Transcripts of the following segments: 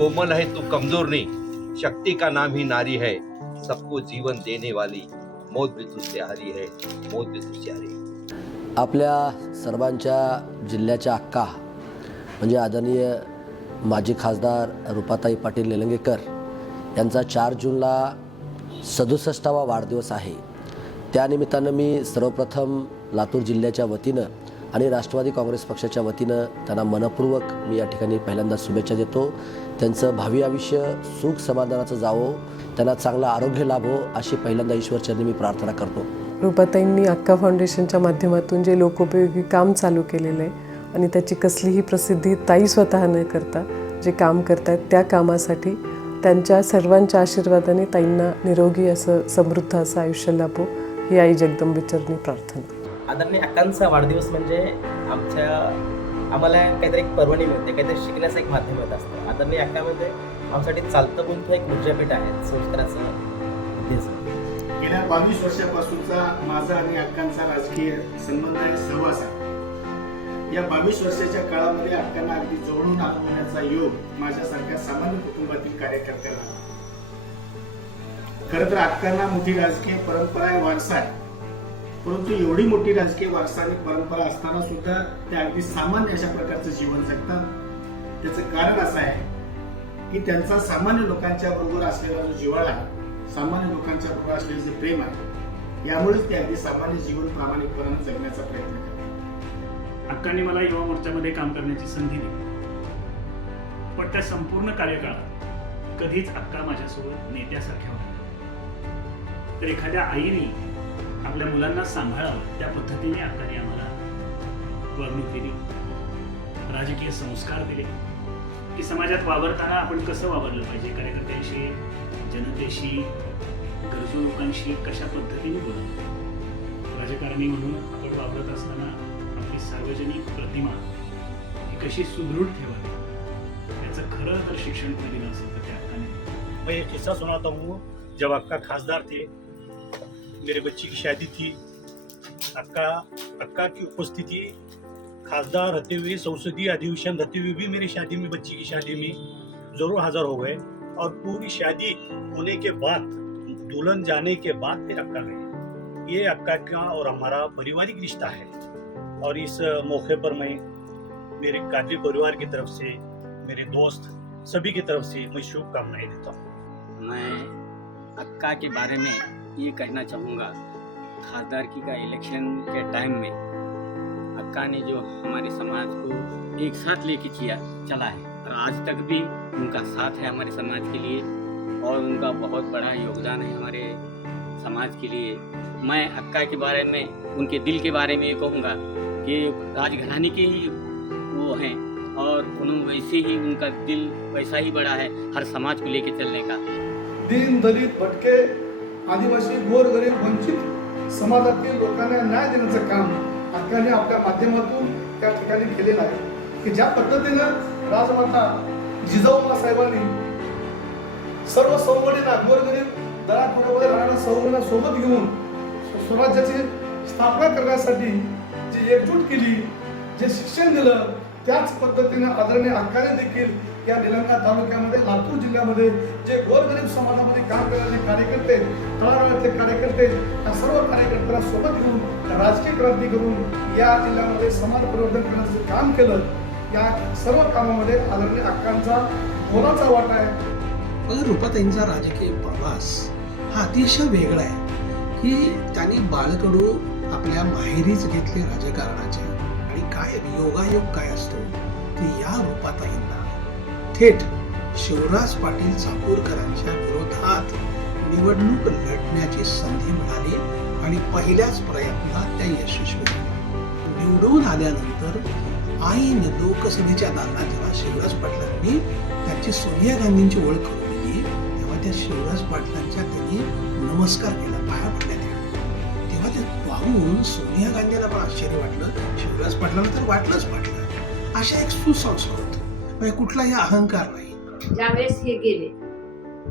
कोमल है तू कमजोर नहीं। शक्ति का नाम ही नारी है। सबको जीवन देने वाली मौत भी तुझसे हारी है। मौत भी तुझसे हारी आपल्या सर्वांच्या जिल्ह्याच्या अक्का म्हणजे आदरणीय माजी खासदार रुपाताई पाटील निलंगेकर यांचा चार जूनला सदुसष्टावा वाढदिवस आहे. त्यानिमित्तानं मी सर्वप्रथम लातूर जिल्ह्याच्या वतीनं आणि राष्ट्रवादी काँग्रेस पक्षाच्या वतीनं त्यांना मनपूर्वक मी या ठिकाणी पहिल्यांदा शुभेच्छा देतो. त्यांचं भावी आयुष्य सुख समाधानाचं जावो त्यांना चांगलं आरोग्य लाभो अशी पहिल्यांदा ईश्वरचरणी मी प्रार्थना करतो. रूपाताईंनी अक्का फाउंडेशनच्या माध्यमातून जे लोकोपयोगी काम चालू केलेलं आहे आणि त्याची कसलीही प्रसिद्धी ताई स्वतः न करता जे काम करतात त्या कामासाठी त्यांच्या सर्वांच्या आशीर्वादाने ताईंना निरोगी असं समृद्ध असं आयुष्य लाभो ही आई जगदंबेचरणी प्रार्थना. आदरणीय अक्कांचा वाढदिवस म्हणजे आमच्या आम्हाला काहीतरी एक पर्वणी मिळते काहीतरी शिकण्याचं एक माध्यम मिळत असतं. आदरणीय अक्का म्हणजे आमच्यासाठी चालतं बोलतो एक विद्यापीठ आहे संस्काराचं उद्देश गेल्या बावीस वर्षापासूनचा माझा आणि अक्कांचा राजकीय संबंध आहे सहवास आहे. या बावीस वर्षाच्या काळामध्ये अक्कांना अगदी जवळून अनुभवण्याचा योग माझ्यासारख्या सामान्य कुटुंबातील कार्यकर्त्यांना खरं तर अक्कांना मोठी राजकीय परंपरा आहे वारसा आहे. परंतु एवढी मोठी राजकीय वारसा आणि परंपरा असताना सुद्धा त्या अगदी सामान्य अशा प्रकारचं जीवन जगतात. त्याचं कारण असं आहे की त्यांचा सामान्य लोकांच्या बरोबर असलेला जो जिव्हाळा सामान्य लोकांच्या बरोबर असलेलं जे प्रेम आहे यामुळेच ते अगदी सामान्य जीवन प्रामाणिकपणाने जगण्याचा प्रयत्न करतात. अक्कांनी मला युवा मोर्चामध्ये काम करण्याची संधी दिली. पण त्या संपूर्ण कार्यकाळात कधीच अक्का माझ्यासोबत नेत्यासारख्या होत्या. तर एखाद्या आईने आपल्या मुलांना सांभाळावं त्या पद्धतीने अक्काने आम्हाला वागणूक दिली. राजकीय संस्कार दिले. की समाजात वावरताना आपण कसं वावरलं पाहिजे? कार्यकर्त्यांशी जनतेशी गरजू लोकांशी कशा पद्धतीने बोलावं? राजकारणी म्हणून आपण वावरत असताना आपली सार्वजनिक प्रतिमा ही कशी सुदृढ ठेवावी? याचं खरं तर शिक्षण कोणी दिलं असेल तर त्या अर्थाने मैं एक किस्सा सुनाता हूँ जब खासदार थे मेरे बच्ची की शादी थी। अक्का अक्का की उपस्थिति, खासदार रहते हुए, संसदीय अधिवेशन रहते हुए भी मेरी शादी में, बच्ची की शादी में ज़रूर हाजिर हो गए और पूरी शादी होने के बाद, दुल्हन जाने के बाद फिर अक्का गए। ये अक्का का और हमारा पारिवारिक रिश्ता है और इस मौके पर मैं मेरे कादरी परिवार की तरफ़ से, मेरे दोस्त सभी की तरफ़ से मैं शुभकामनाएँ देता हूँ। मैं अक्का के बारे में ये कहना चाहूँगा खासदारकी का इलेक्शन के टाइम में अक्का ने जो हमारे समाज को एक साथ लेके किया, चला है। और आज तक भी उनका साथ है हमारे समाज के लिए और उनका बहुत बड़ा योगदान है हमारे समाज के लिए। मैं अक्का के बारे में, उनके दिल के बारे में ये कहूँगा कि राजघराने के ही वो हैं और उन्होंने वैसे ही उनका दिल वैसा ही बड़ा है हर समाज को लेके चलने का। दीन दलित भटके आदिवासी गोरगरीब वंचित समाजातील लोकांना न्याय देण्याचं काम अक्काने आपल्या माध्यमातून त्या ठिकाणी केलेलं आहे. की ज्या पद्धतीनं राजमाता जिजाऊमा साहेबांनी सर्व सवडींना गोरगरीब दरापुरामध्ये राहणाऱ्या सवडींना सोबत घेऊन स्वराज्याची स्थापना करण्यासाठी जी एकजूट केली जे शिक्षण दिलं त्याच पद्धतीने आदरणीय अक्काने देखील या निलंगा तालुक्यामध्ये लातूर जिल्ह्यामध्ये जे गोरगरीब समाजामध्ये काम करणारे कार्यकर्ते तळागाळातले कार्यकर्ते या सर्व कार्यकर्त्यांना सोबत घेऊन राजकीय क्रांती करून या जिल्ह्यामध्ये समाज परिवर्तन करण्याचं काम केलं. या सर्व कामामध्ये आदरणीय अक्कांचा मोलाचा वाटा आहे. पण रुपाताईंचा राजकीय प्रवास हा अतिशय वेगळा आहे की त्यांनी बाळकडू आपल्या माहेरीच घेतले राजकारणाचे. आणि काय योगायोग काय असतो ते या रूपाताईंना थेट शिवराज पाटील चाकूरकरांच्या विरोधात निवडणूक लढण्याची संधी मिळाली आणि पहिल्याच प्रयत्नात त्या यशस्वी झाल्या. निवडून आल्यानंतर आईन लोकसभेच्या दालनात जेव्हा शिवराज पाटलांनी त्यांची सोनिया गांधींची ओळख करून दिली तेव्हा त्या शिवराज पाटलांच्या त्यांनी नमस्कार केला पाया पडल्या तेव्हा ते पाहून सोनिया गांधीला पण आश्चर्य वाटलं. शिवराज पाटलांना तर वाटलंच वाटलं अशा एक सुसंस्कृत म्हणजे कुठलाही अहंकार नाही. ज्यावेळेस हे गेले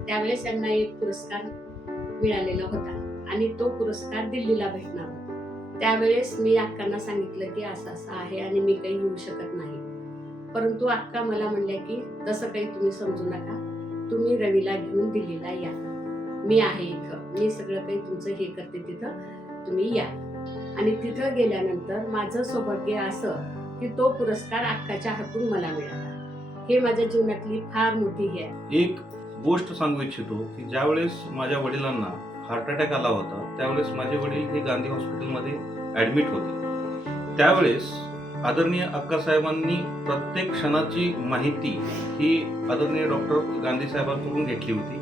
त्यावेळेस त्यांना एक पुरस्कार मिळालेला होता आणि तो पुरस्कार दिल्लीला भेटणार होता. त्यावेळेस मी अक्कांना सांगितलं की असं असं आहे आणि मी काही येऊ शकत नाही. परंतु अक्का मला म्हणल्या की तसं काही तुम्ही समजू नका तुम्ही रवीला घेऊन दिल्लीला या. मी आहे इथं मी सगळं काही तुमचं हे करते तिथं तुम्ही या. आणि तिथं गेल्यानंतर माझं सौभाग्य असं की तो पुरस्कार अक्काच्या हातून मला मिळाला. हे माझ्या जीवनातली फार मोठी हे आहे. एक गोष्ट सांगू इच्छितो की ज्यावेळेस माझ्या वडिलांना हार्ट अटॅक आला होता त्यावेळेस माझे वडील हे गांधी हॉस्पिटलमध्ये ॲडमिट होते. त्यावेळेस आदरणीय अक्कासाहेबांनी प्रत्येक क्षणाची माहिती ही आदरणीय डॉक्टर गांधी साहेबांकडून घेतली होती.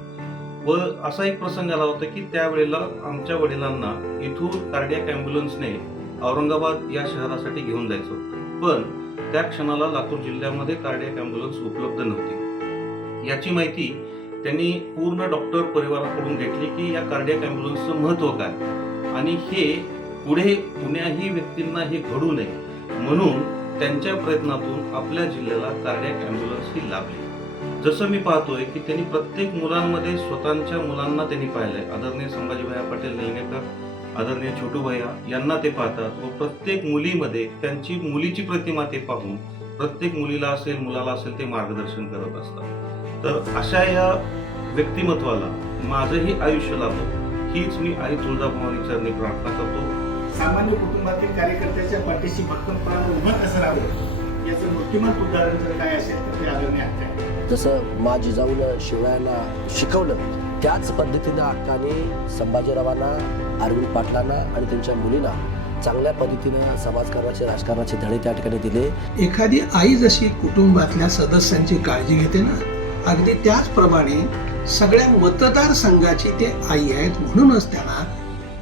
व असा एक प्रसंग आला होता की त्यावेळेला आमच्या वडिलांना इथून कार्डियक ॲम्ब्युलन्सने औरंगाबाद या शहरासाठी घेऊन जायचं पण त्या क्षणाला लातूर जिल्ह्यामध्ये कार्डियक ॲम्ब्युलन्स उपलब्ध नव्हती. याची माहिती त्यांनी पूर्ण डॉक्टर परिवाराकडून घेतली की या कार्डियक ॲम्ब्युलन्सचं महत्त्व काय? आणि हे पुढे कुण्याही व्यक्तींना हे घडू नये म्हणून त्यांच्या प्रयत्नातून आपल्या जिल्ह्याला कार्डियक ॲम्ब्युलन्स ही लाभली. जसं मी पाहतोय की त्यांनी प्रत्येक मुलांमध्ये स्वतःच्या मुलांना त्यांनी पाहिलंय. आदरणीय संभाजीभाई पाटील निलंगेकर आदरणीय छोटू भैया यांना ते पाहतात व प्रत्येक मुलीमध्ये त्यांची मुलीची प्रतिमा ते पाहून प्रत्येक मुलीला असेल मुलाला असेल ते मार्गदर्शन करत असतात. तर अशा या व्यक्तिमत्वाला माझंही आयुष्य लाभो हीच मी आई तुळजाभवानी चरणी प्रार्थना करतो. सामान्य कुटुंबातील कार्यकर्त्याच्या पाठीशी भक्कमपणानं उभं कसं राहावं? याचं मूर्तिमंत उदाहरण जर काय असेल तर ते आदरणीय आहे जसं माझी जाऊन शिवरायांना शिकवलं. त्याच पद्धतीनं अक्काने संभाजीरावांना अरविंद पाटलांना आणि त्यांच्या मुलींना चांगल्या पद्धतीनं समाजकारणाचे राजकारणाचे धडे त्या ठिकाणी दिले. एखादी आई जशी कुटुंबातल्या सदस्यांची काळजी घेते ना अगदी त्याचप्रमाणे सगळ्या मतदारसंघाची ते आई आहेत म्हणूनच त्यांना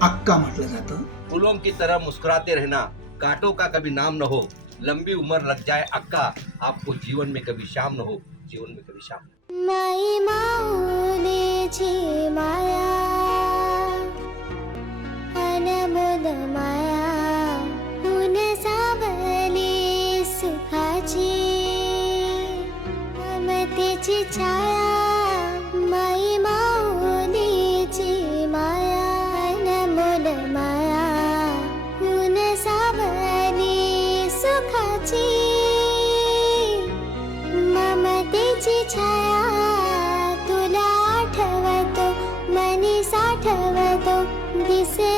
अक्का म्हटलं जातं. फूलों की तरह मुस्कुराते रहना कांटों का कभी नाम न हो लंबी उम्र लग जाए अक्का आपको जीवन में कभी शाम न हो। जीवन में कभी शाम Please.